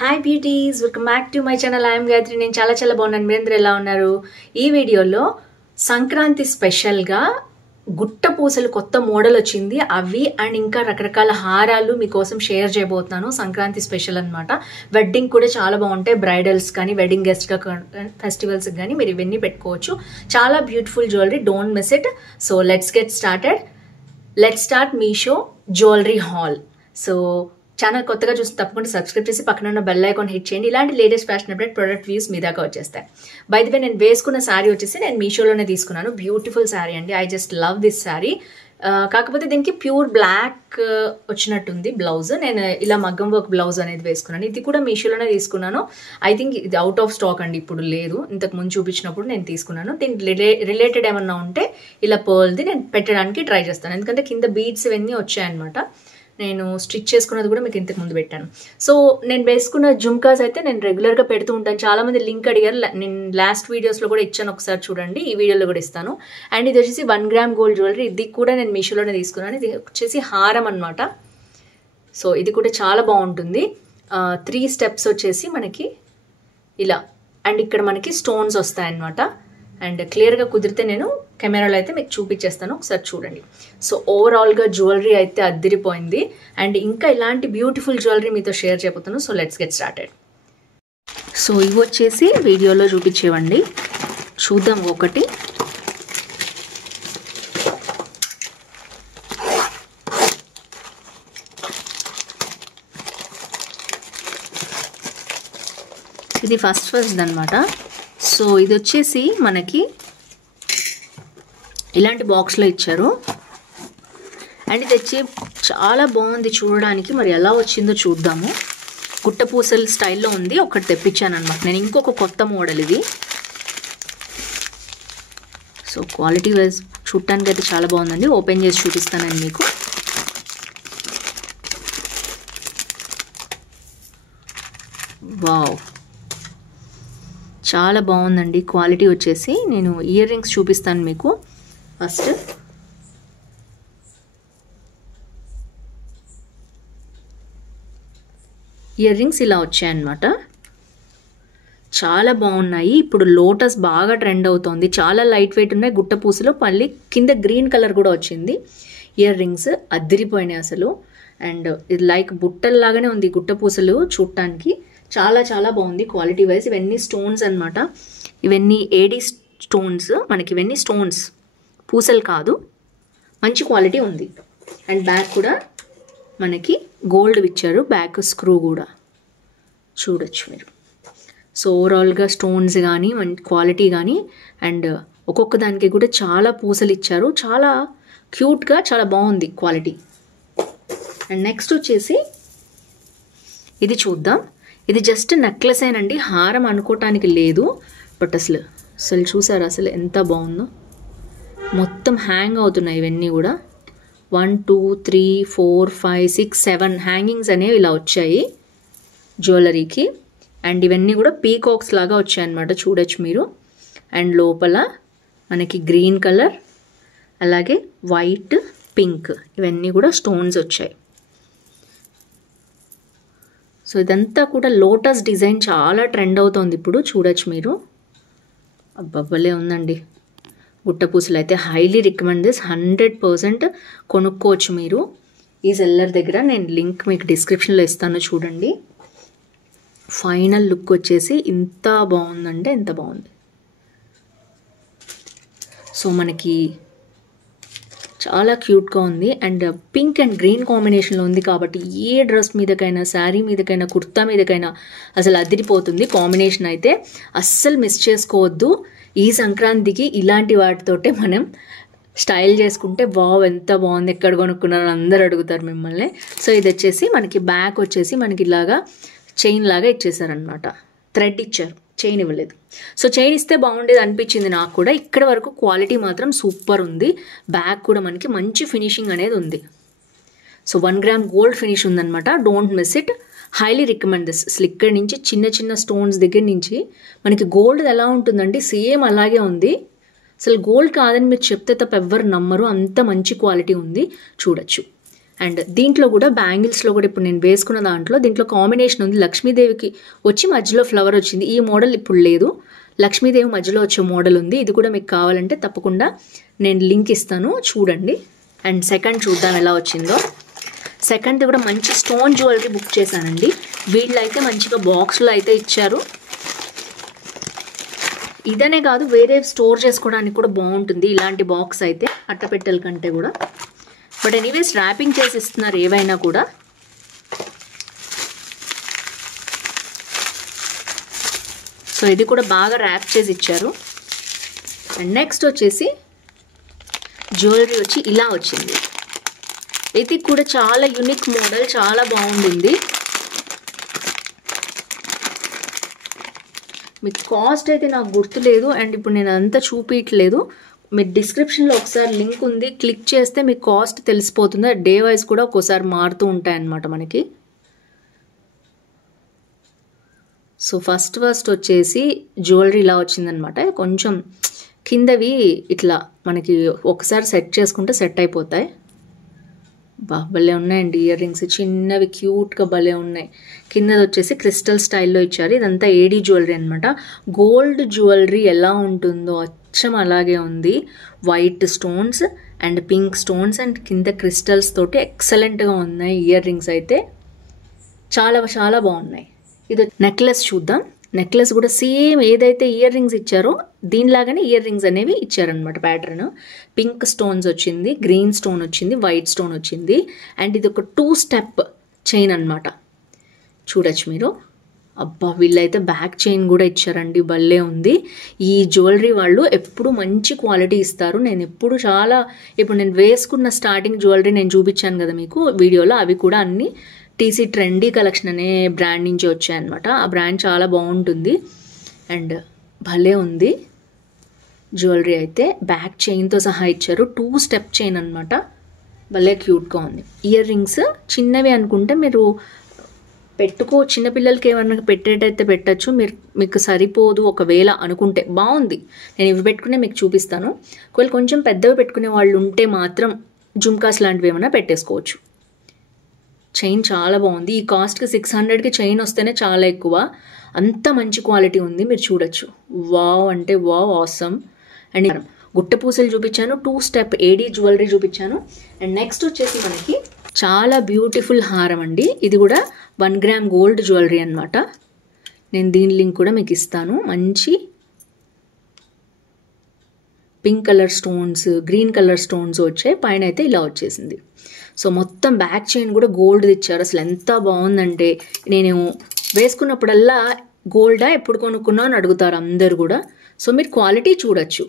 Hi beauties, welcome back to my channel. I'm Gayatri. నేను చాలా బాగున్నాను. మీరందరూ ఎలా ఉన్నారు? ఈ వీడియోలో సంక్రాంతి స్పెషల్గా గుట్ట పూసలు కొత్త మోడల్ వచ్చింది, అవి అండ్ ఇంకా రకరకాల హారాలు మీకోసం షేర్ చేయబోతున్నాను. సంక్రాంతి స్పెషల్ అనమాట. వెడ్డింగ్ కూడా చాలా బాగుంటాయి. బ్రైడల్స్ కానీ వెడ్డింగ్ గెస్ట్గా ఫెస్టివల్స్ కానీ మీరు ఇవన్నీ పెట్టుకోవచ్చు. చాలా beautiful jewellery, don't miss it. So let's get started. Let's start Meesho jewellery hall. So channel కొత్తగా చూసి తప్పకుండా సబ్స్క్రైబ్ చేసి పక్కన ఉన్న బెల్ ఐకాన్ హిట్ చేయండి. ఇలాంటి latest fashion update product views మీ దాకా వచ్చేస్తాయి. బై ది వే, నేను వేసుకున్న శారీ వచ్చేసి నేను మీషోలోనే తీసుకున్నాను. బ్యూటిఫుల్ శారీ అండి. I just love this sari. కాకపోతే దీనికి ప్యూర్ బ్లాక్ వచ్చినట్టుంది బ్లౌజ్. నేను ఇలా మగ్గం వర్క్ బ్లౌజ్ అనేది వేసుకున్నాను. ఇది కూడా మీషోలోనే తీసుకున్నాను. ఐ థింక్ ఇది అవుట్ ఆఫ్ స్టాక్ అండి, ఇప్పుడు లేదు. ఇంతకు ముందు చూపించినప్పుడు నేను తీసుకున్నాను. దీనికి రిలేటెడ్ ఏమన్నా ఉంటే ఇలా పర్ల్ది నేను పెట్టడానికి ట్రై చేస్తాను, ఎందుకంటే కింద బీడ్స్ ఇవన్నీ వచ్చాయన్నమాట. నేను స్టిచ్ చేసుకున్నది కూడా మీకు ఇంతకు ముందు పెట్టాను. సో నేను వేసుకున్న జుమ్కాస్ అయితే నేను రెగ్యులర్గా పెడుతూ ఉంటాను. చాలామంది లింక్ అడిగారు, నేను లాస్ట్ వీడియోస్లో కూడా ఇచ్చాను, ఒకసారి చూడండి. ఈ వీడియోలో కూడా ఇస్తాను. అండ్ ఇది వచ్చేసి 1 గ్రామ్ గోల్డ్ జ్యువెలరీ. ఇది కూడా నేను మీషోలోనే తీసుకున్నాను. ఇది వచ్చేసి హారం అనమాట. సో ఇది కూడా చాలా బాగుంటుంది. 3 స్టెప్స్ వచ్చేసి మనకి ఇలా, అండ్ ఇక్కడ మనకి స్టోన్స్ వస్తాయన్నమాట. అండ్ క్లియర్గా కుదిరితే నేను కెమెరాలో అయితే మీకు చూపించేస్తాను, ఒకసారి చూడండి. సో ఓవరాల్గా జ్యువెలరీ అయితే అద్దిరిపోయింది. అండ్ ఇంకా ఇలాంటి బ్యూటిఫుల్ జ్యువెలరీ మీతో షేర్ చేయబోతాను. So let's get started. So ఇవి వచ్చేసి వీడియోలో చూపించేవండి, చూద్దాం ఒకటి. ఇది ఫస్ట్ అనమాట. సో ఇది వచ్చేసి మనకి ఇలాంటి బాక్స్లో ఇచ్చారు. అండ్ ఇది వచ్చి చాలా బాగుంది చూడడానికి. మరి ఎలా వచ్చిందో చూద్దాము. గుట్టపూసల స్టైల్లో ఉంది. ఒకటి తెప్పించాను అనమాట నేను, ఇంకొక కొత్త మోడల్ ఇది. సో క్వాలిటీ వైజ్ చూడటానికి అయితే చాలా బాగుందండి. ఓపెన్ చేసి చూపిస్తానండి మీకు. వావ్, చాలా బాగుందండి క్వాలిటీ వచ్చేసి. నేను ఇయర్ రింగ్స్ చూపిస్తాను మీకు. ఫస్ట్ ఇయర్ రింగ్స్ ఇలా వచ్చాయన్నమాట. చాలా బాగున్నాయి. ఇప్పుడు లోటస్ బాగా ట్రెండ్ అవుతోంది. చాలా లైట్ వెయిట్ ఉన్నాయి. గుట్ట పూసలు మళ్ళీ కింద గ్రీన్ కలర్ కూడా వచ్చింది. ఇయర్ రింగ్స్ అద్దిరిపోయినాయి అసలు. అండ్ ఇది లైక్ బుట్టల్లాగానే ఉంది గుట్ట పూసలు చూడటానికి. చాలా బాగుంది క్వాలిటీ వైజ్. ఇవన్నీ స్టోన్స్ అనమాట. ఇవన్నీ ఏడీ స్టోన్స్. మనకి ఇవన్నీ స్టోన్స్, పూసలు కాదు. మంచి క్వాలిటీ ఉంది. అండ్ బ్యాక్ కూడా మనకి గోల్డ్ ఇచ్చారు. బ్యాక్ స్క్రూ కూడా చూడొచ్చు మీరు. సో ఓవరాల్గా స్టోన్స్ కానీ క్వాలిటీ కానీ, అండ్ ఒక్కొక్క దానికి కూడా చాలా పూసలు ఇచ్చారు. చాలా క్యూట్గా చాలా బాగుంది క్వాలిటీ. అండ్ నెక్స్ట్ వచ్చేసి ఇది చూద్దాం. ఇది జస్ట్ నెక్లెస్ ఏనండి, హారం అనుకోవటానికి లేదు. బట్ అసలు చూసారా అసలు ఎంత బాగుందో. మొత్తం హ్యాంగ్ అవుతున్నాయి ఇవన్నీ కూడా. 1 2 3 4 5 6 7 హ్యాంగింగ్స్ అనేవి ఇలా వచ్చాయి జ్యువెలరీకి. అండ్ ఇవన్నీ కూడా పీకాక్స్ లాగా వచ్చాయి అన్నమాట, చూడొచ్చు మీరు. అండ్ లోపల మనకి గ్రీన్ కలర్, అలాగే వైట్, పింక్, ఇవన్నీ కూడా స్టోన్స్ వచ్చాయి. సో ఇదంతా కూడా లోటస్ డిజైన్ చాలా ట్రెండ్ అవుతోంది ఇప్పుడు, చూడొచ్చు మీరు. అబ్బబ్బలే ఉందండి గుట్ట పూసలు అయితే. Highly recommend this. 100% కొనుక్కోవచ్చు మీరు ఈ సెల్లర్ దగ్గర. నేను లింక్ మీకు డిస్క్రిప్షన్లో ఇస్తాను, చూడండి. ఫైనల్ లుక్ వచ్చేసి ఇంత బాగుందంటే ఎంత బాగుంది. సో మనకి చాలా క్యూట్గా ఉంది. అండ్ పింక్ అండ్ గ్రీన్ కాంబినేషన్లో ఉంది కాబట్టి ఏ డ్రెస్ మీదకైనా, శారీ మీదకైనా, కుర్తా మీదకైనా అసలు అదిరిపోతుంది కాంబినేషన్ అయితే. అస్సలు మిస్ చేసుకోవద్దు. ఈ సంక్రాంతికి ఇలాంటి వాటితోటే మనం స్టైల్ చేసుకుంటే వావ్ ఎంత బాగుంది, ఎక్కడ కొనుక్కున్నారు అందరు అడుగుతారు మిమ్మల్ని. సో ఇది వచ్చేసి మనకి బ్యాక్ వచ్చేసి మనకి ఇలాగా చైన్ లాగా ఇచ్చేసారనమాట. థ్రెడ్ ఇచ్చారు, చైన్ ఇవ్వలేదు. సో చైన్ ఇస్తే బాగుండేది అనిపించింది నాకు కూడా. ఇక్కడ వరకు క్వాలిటీ మాత్రం సూపర్ ఉంది. బ్యాక్ కూడా మనకి మంచి ఫినిషింగ్ అనేది ఉంది. సో 1 గ్రామ్ గోల్డ్ ఫినిష్ ఉందన్నమాట. Don't miss it. Highly recommend this. అసలు ఇక్కడ నుంచి చిన్న స్టోన్స్ దగ్గర నుంచి మనకి గోల్డ్ ఎలా ఉంటుందండి, సేమ్ అలాగే ఉంది. అసలు గోల్డ్ కాదని మీరు చెప్తే తప్ప ఎవ్వరు నమ్మరు, అంత మంచి క్వాలిటీ ఉంది, చూడొచ్చు. అండ్ దీంట్లో కూడా బ్యాంగిల్స్లో కూడా ఇప్పుడు నేను వేసుకున్న దీంట్లో కాంబినేషన్ ఉంది. లక్ష్మీదేవికి వచ్చి మధ్యలో ఫ్లవర్ వచ్చింది. ఈ మోడల్ ఇప్పుడు లేదు, లక్ష్మీదేవి మధ్యలో వచ్చే మోడల్ ఉంది. ఇది కూడా మీకు కావాలంటే తప్పకుండా నేను లింక్ ఇస్తాను, చూడండి. అండ్ సెకండ్ చూద్దాం ఎలా వచ్చిందో. సెకండ్ కూడా మంచి స్టోన్ జ్యువెలరీ బుక్ చేశానండి. వీళ్ళైతే మంచిగా బాక్స్లో అయితే ఇచ్చారు. ఇదనే కాదు, వేరే స్టోర్ చేసుకోవడానికి కూడా బాగుంటుంది ఇలాంటి బాక్స్ అయితే, అట్టపెట్టెల కంటే కూడా. బట్ ఎనీవేస్ ర్యాపింగ్ చేసి ఇస్తున్నారు ఏవైనా కూడా. సో ఇది కూడా బాగా ర్యాప్ చేసి ఇచ్చారు. అండ్ నెక్స్ట్ వచ్చేసి జ్యువెలరీ వచ్చి ఇలా వచ్చింది. ఇది కూడా చాలా యూనిక్ మోడల్, చాలా బాగుండింది. మీకు కాస్ట్ అయితే నాకు గుర్తులేదు అండ్ ఇప్పుడు నేను అంతా చూపించట్లేదు. మీరు డిస్క్రిప్షన్లో ఒకసారి లింక్ ఉంది, క్లిక్ చేస్తే మీకు కాస్ట్ తెలిసిపోతుంది. డే వైజ్ కూడా ఒక్కోసారి మారుతూ ఉంటాయన్నమాట మనకి. సో ఫస్ట్ వచ్చేసి జ్యువెలరీ ఇలా వచ్చిందనమాట. కొంచెం కిందవి ఇట్లా మనకి ఒకసారి సెట్ చేసుకుంటే సెట్ అయిపోతాయి. భలే ఉన్నాయండి ఇయర్ రింగ్స్, చిన్నవి క్యూట్గా భలే ఉన్నాయి. కిందది వచ్చేసి క్రిస్టల్ స్టైల్లో ఇచ్చారు. ఇదంతా ఏడీ జ్యువెలరీ అనమాట. గోల్డ్ జ్యువెలరీ ఎలా ఉంటుందో అచ్చం అలాగే ఉంది. White stones and pink stones and కింద క్రిస్టల్స్ తోటి ఎక్సలెంట్గా ఉన్నాయి. ఇయర్ రింగ్స్ అయితే చాలా చాలా బాగున్నాయి. ఇది నెక్లెస్ చూద్దాం. నెక్లెస్ కూడా సేమ్ ఏదైతే ఇయర్ రింగ్స్ ఇచ్చారో దీనిలాగానే ఇయర్ రింగ్స్ అనేవి ఇచ్చారనమాట. ప్యాటర్న్ పింక్ స్టోన్స్ వచ్చింది, గ్రీన్ స్టోన్ వచ్చింది, వైట్ స్టోన్ వచ్చింది. అండ్ ఇది ఒక 2 స్టెప్ చైన్ అనమాట. చూడొచ్చు మీరు. అబ్బా వీళ్ళైతే బ్యాక్ చైన్ కూడా ఇచ్చారండి, భలే ఉంది. ఈ జ్యువెలరీ వాళ్ళు ఎప్పుడు మంచి క్వాలిటీ ఇస్తారు. నేను ఎప్పుడు ఇప్పుడు నేను వేసుకున్న స్టార్టింగ్ జ్యువెలరీ నేను చూపించాను కదా మీకు వీడియోలో, అవి కూడా అన్నీ టీసీ ట్రెండీ కలెక్షన్ అనే బ్రాండ్ నుంచి వచ్చాయన్నమాట. ఆ బ్రాండ్ చాలా బాగుంటుంది అండ్ భలే ఉంది. జ్యువెలరీ అయితే బ్యాక్ చైన్తో సహా ఇచ్చారు. 2 స్టెప్ చైన్ అనమాట. భలే క్యూట్గా ఉంది. ఇయర్ రింగ్స్ చిన్నవి అనుకుంటే మీరు చిన్నపిల్లలకి ఏమన్నా పెట్టేటైతే పెట్టచ్చు. మీకు సరిపోదు ఒకవేళ అనుకుంటే. బాగుంది. నేను ఇవి పెట్టుకునే మీకు చూపిస్తాను. ఒకవేళ కొంచెం పెద్దవి పెట్టుకునే వాళ్ళు ఉంటే మాత్రం జుమ్కాస్ లాంటివి ఏమైనా పెట్టేసుకోవచ్చు. చైన్ చాలా బాగుంది. ఈ కాస్ట్కి 600కి చైన్ వస్తేనే చాలా ఎక్కువ. అంత మంచి క్వాలిటీ ఉంది, మీరు చూడొచ్చు. వావ్ అంటే వావ్, ఆసమ్. అండ్ గుట్ట పూసలు చూపించాను, 2 స్టెప్ ఏడీ జ్యువెలరీ చూపించాను. అండ్ నెక్స్ట్ వచ్చేసి మనకి చాలా బ్యూటిఫుల్ హారం అండి. ఇది కూడా 1 గ్రామ్ గోల్డ్ జ్యువెలరీ అనమాట. నేను దీని లింక్ కూడా మీకు ఇస్తాను. మంచి pink colour stones, green colour stones వచ్చాయి. పైన అయితే ఇలా వచ్చేసింది. సో మొత్తం బ్యాక్ చైన్ కూడా గోల్డ్ ఇచ్చారు. అసలు ఎంత బాగుందంటే, నేను వేసుకున్నప్పుడల్లా గోల్డా ఎప్పుడు కొనుక్కున్నా అని అడుగుతారు అందరు కూడా. సో మీరు క్వాలిటీ చూడొచ్చు.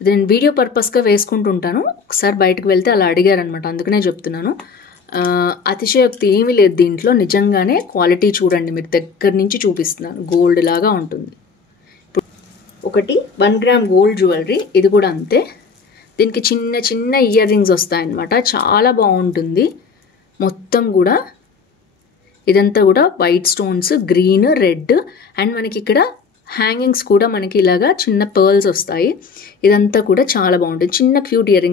ఇది నేను వీడియో పర్పస్గా వేసుకుంటుంటాను. ఒకసారి బయటకు వెళ్తే అలా అడిగారనమాట, అందుకనే చెప్తున్నాను. అతిశయోక్తి ఏమీ లేదు దీంట్లో. నిజంగానే క్వాలిటీ చూడండి, మీరు దగ్గర నుంచి చూపిస్తున్నాను. గోల్డ్ లాగా ఉంటుంది. ఒకటి 1 గ్రామ్ గోల్డ్ జ్యువెలరీ, ఇది కూడా అంతే. దీనికి చిన్న చిన్న ఇయర్ రింగ్స్ వస్తాయన్నమాట. చాలా బాగుంటుంది. మొత్తం కూడా ఇదంతా కూడా white stones, green, red and మనకి ఇక్కడ హ్యాంగింగ్స్ కూడా మనకి ఇలాగా చిన్న పర్ల్స్ వస్తాయి. ఇదంతా కూడా చాలా బాగుంటుంది. చిన్న క్యూట్ ఇయర్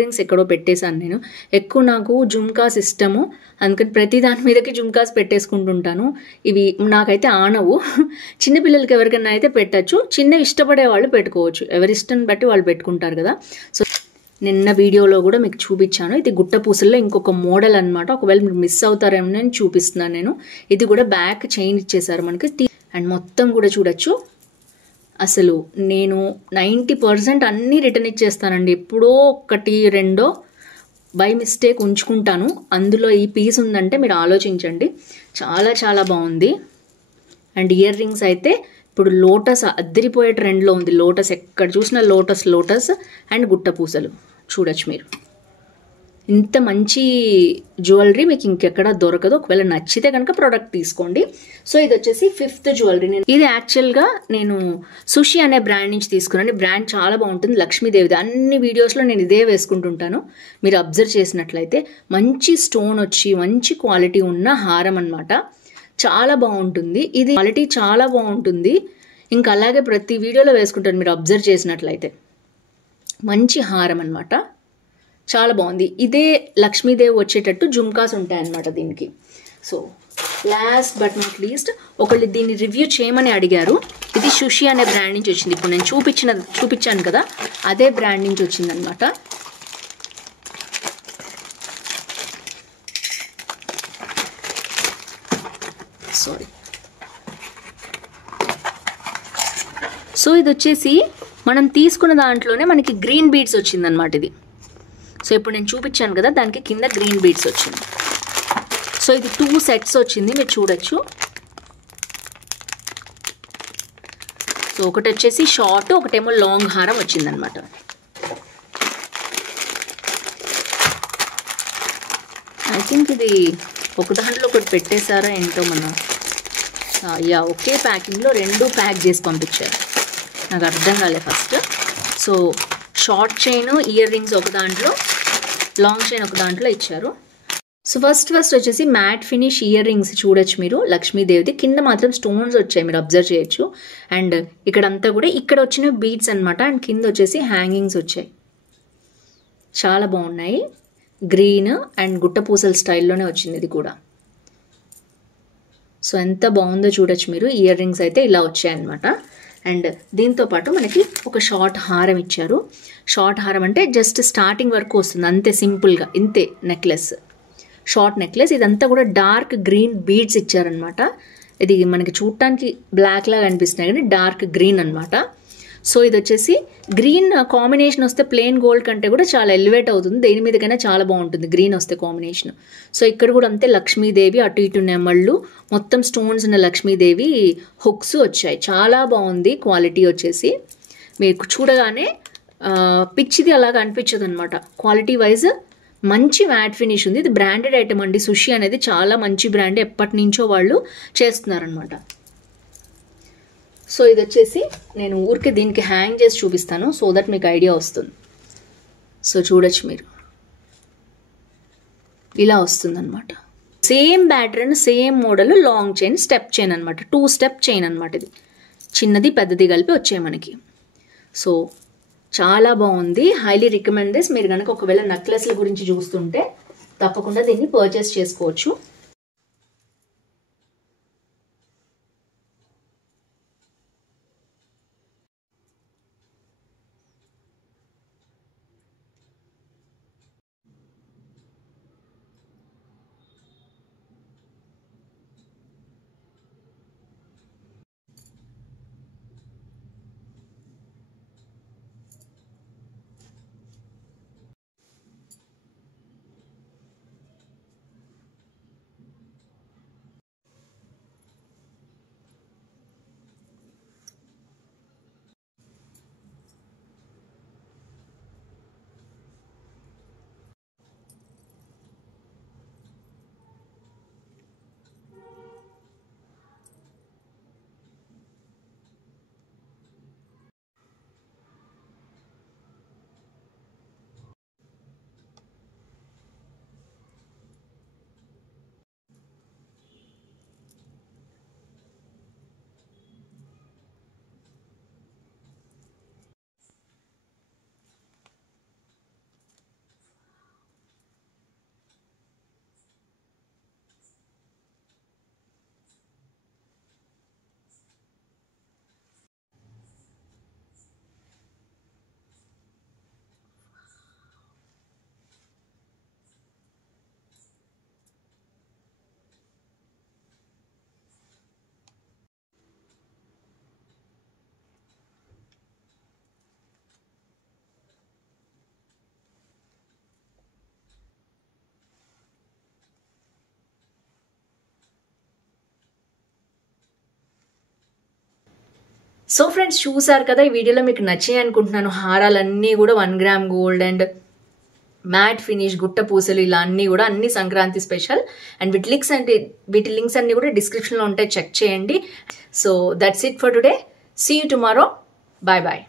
రింగ్స్ ఎక్కడో పెట్టేశాను నేను. ఎక్కువ నాకు జుమ్కాస్ ఇష్టము, అందుకని ప్రతి దాని మీదకి జుమ్కాస్ పెట్టేసుకుంటుంటాను. ఇవి నాకైతే ఆనవు. చిన్నపిల్లలకి ఎవరికైనా అయితే పెట్టచ్చు, చిన్న ఇష్టపడే వాళ్ళు పెట్టుకోవచ్చు. ఎవరి ఇష్టం బట్టి వాళ్ళు పెట్టుకుంటారు కదా. సో నిన్న వీడియోలో కూడా మీకు చూపించాను. ఇది గుట్ట పూసల్లో ఇంకొక మోడల్ అనమాట. ఒకవేళ మీరు మిస్ అవుతారేమో నేను చూపిస్తున్నాను నేను. ఇది కూడా బ్యాక్ చైన్ ఇచ్చేసారు మనకి. అండ్ మొత్తం కూడా చూడొచ్చు. అసలు నేను 90% అన్నీ రిటర్న్ ఇచ్చేస్తానండి. ఎప్పుడో 1-2 బై మిస్టేక్ ఉంచుకుంటాను. అందులో ఈ పీస్ ఉందంటే మీరు ఆలోచించండి. చాలా చాలా బాగుంది. అండ్ ఇయర్ రింగ్స్ అయితే ఇప్పుడు లోటస్ అద్దరిపోయే ట్రెండ్లో ఉంది. లోటస్ ఎక్కడ చూసినా లోటస్ అండ్ గుట్ట పూసలు చూడొచ్చు మీరు. ఇంత మంచి జ్యువెలరీ మీకు ఇంకెక్కడ దొరకదు. ఒకవేళ నచ్చితే కనుక ప్రోడక్ట్ తీసుకోండి. సో ఇది వచ్చేసి 5th జ్యువెలరీ. ఇది యాక్చువల్గా నేను సుషి అనే బ్రాండ్ నుంచి తీసుకున్నాను. బ్రాండ్ చాలా బాగుంటుంది, లక్ష్మీదేవిది. అన్ని వీడియోస్లో నేను ఇదే వేసుకుంటుంటాను. మీరు అబ్జర్వ్ చేసినట్లయితే మంచి స్టోన్ వచ్చి మంచి క్వాలిటీ ఉన్న హారం అనమాట. చాలా బాగుంటుంది. ఇది క్వాలిటీ చాలా బాగుంటుంది. ఇంకా అలాగే ప్రతి వీడియోలో వేసుకుంటాను మీరు అబ్జర్వ్ చేసినట్లయితే. మంచి హారం అనమాట. చాలా బాగుంది. ఇదే లక్ష్మీదేవి వచ్చేటట్టు జుమ్కాస్ ఉంటాయన్నమాట దీనికి. So last but not least ఒకళ్ళు దీన్ని రివ్యూ చేయమని అడిగారు. ఇది సుషి అనే బ్రాండ్ నుంచి వచ్చింది. ఇప్పుడు నేను చూపించాను కదా, అదే బ్రాండ్ నుంచి వచ్చిందనమాట. సారీ. సో ఇది వచ్చేసి మనం తీసుకున్న దాంట్లోనే మనకి గ్రీన్ బీడ్స్ వచ్చిందనమాట ఇది. సో ఇప్పుడు నేను చూపించాను కదా, దానికి కింద గ్రీన్ బీడ్స్ వచ్చింది. సో ఇది 2 సెట్స్ వచ్చింది, మీరు చూడొచ్చు. సో ఒకటి వచ్చేసి షార్ట్, ఒకటేమో లాంగ్ హారం వచ్చిందనమాట. ఐ థింక్ ఇది ఒక దాంట్లో ఒకటి పెట్టేశారా ఏంటో యా ఒకే ప్యాకింగ్లో 2 ప్యాక్ చేసి పంపించారు. నాకు అర్థం కాలే first. So short chain, ear rings ఒక దాంట్లో, లాంగ్ చైన్ ఒక దాంట్లో ఇచ్చారు. సో ఫస్ట్ వచ్చేసి మ్యాట్ ఫినిష్ ఇయర్ రింగ్స్ చూడొచ్చు మీరు, లక్ష్మీదేవిది. కింద మాత్రం స్టోన్స్ వచ్చాయి, మీరు అబ్జర్వ్ చేయొచ్చు. అండ్ ఇక్కడంతా కూడా ఇక్కడ వచ్చిన బీడ్స్ అనమాట. అండ్ కింద వచ్చేసి హ్యాంగింగ్స్ వచ్చాయి, చాలా బాగున్నాయి. గ్రీన్ అండ్ గుట్టపూసల స్టైల్లోనే వచ్చింది ఇది కూడా. సో ఎంత బాగుందో చూడొచ్చు మీరు. ఇయర్ రింగ్స్ అయితే ఇలా వచ్చాయన్నమాట. అండ్ దీంతో పాటు మనకి ఒక షార్ట్ హారం ఇచ్చారు. షార్ట్ హారం అంటే జస్ట్ స్టార్టింగ్ వరకు వస్తుంది అంతే, సింపుల్గా ఇంతే. Necklace, short necklace. ఇదంతా కూడా డార్క్ గ్రీన్ బీడ్స్ ఇచ్చారనమాట. ఇది మనకి చూడటానికి బ్లాక్ లాగా అనిపిస్తున్నాయి కానీ డార్క్ గ్రీన్ అనమాట. సో ఇది వచ్చేసి గ్రీన్ కాంబినేషన్ వస్తే ప్లెయిన్ గోల్డ్ కంటే కూడా చాలా ఎలివేట్ అవుతుంది, దేని మీదకైనా చాలా బాగుంటుంది గ్రీన్ వస్తే కాంబినేషన్. సో ఇక్కడ కూడా అంతే, లక్ష్మీదేవి అటు ఇటు నెమళ్ళు, మొత్తం స్టోన్స్ ఉన్న లక్ష్మీదేవి హుక్స్ వచ్చాయి. చాలా బాగుంది క్వాలిటీ వచ్చేసి. మీకు చూడగానే పిచ్చిది అలాగా అనిపించదు అనమాట. క్వాలిటీ వైజ్ మంచి మ్యాట్ ఫినిష్ ఉంది. ఇది బ్రాండెడ్ ఐటమ్ అండి. సుషి అనేది చాలా మంచి బ్రాండ్, ఎప్పటి నుంచో వాళ్ళు చేస్తున్నారనమాట. సో ఇది వచ్చేసి నేను ఊరికే దీనికి హ్యాంగ్ చేసి చూపిస్తాను, సో దట్ మీకు ఐడియా వస్తుంది. సో చూడొచ్చు మీరు, ఇలా వస్తుంది అనమాట. Same pattern, same model, long chain, step chain అనమాట. 2 స్టెప్ చైన్ అనమాట ఇది. చిన్నది పెద్దది కలిపి వచ్చాయి మనకి. సో చాలా బాగుంది, హైలీ రికమెండ్ దిస్. మీరు కనుక ఒకవేళ నెక్లెస్ల గురించి చూస్తుంటే తప్పకుండా దీన్ని పర్చేస్ చేసుకోవచ్చు. సో ఫ్రెండ్స్ చూసారు కదా, ఈ వీడియోలో మీకు నచ్చాయి అనుకుంటున్నాను. హారాలన్నీ కూడా 1 gram gold and matte finish, గుట్ట పూసలు, ఇలా అన్నీ కూడా అన్ని సంక్రాంతి స్పెషల్. అండ్ వీటి లింక్స్ అన్ని కూడా డిస్క్రిప్షన్లో ఉంటాయి, చెక్ చేయండి. So that's it for today. See you tomorrow. Bye bye.